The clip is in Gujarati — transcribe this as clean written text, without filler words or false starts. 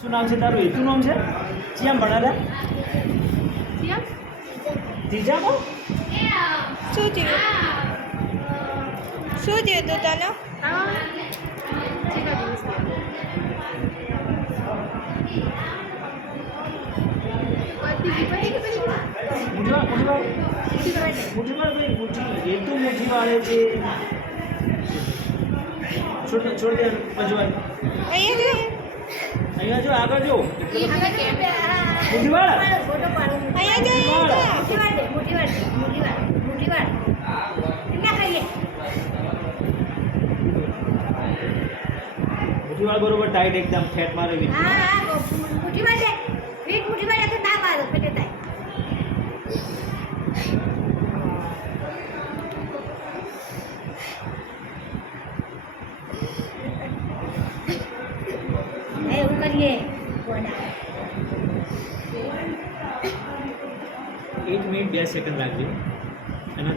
શું નામ છે તારું? હેતુ નામ છે? ક્યાં ભણેલા? ત્રીજામાં? શું થયું તું તને? હેતુ મુઠી વાળે છે. છોડ દે પજવાય. અહીંયા જો આગળ જો મુઠી વાળ. મુઠી વાળ બરોબર ટાઈટ એકદમ ફેટ મારે એવું કરીએ 8 મિનિટ 2 સેકન્ડ લાગજો એનાથી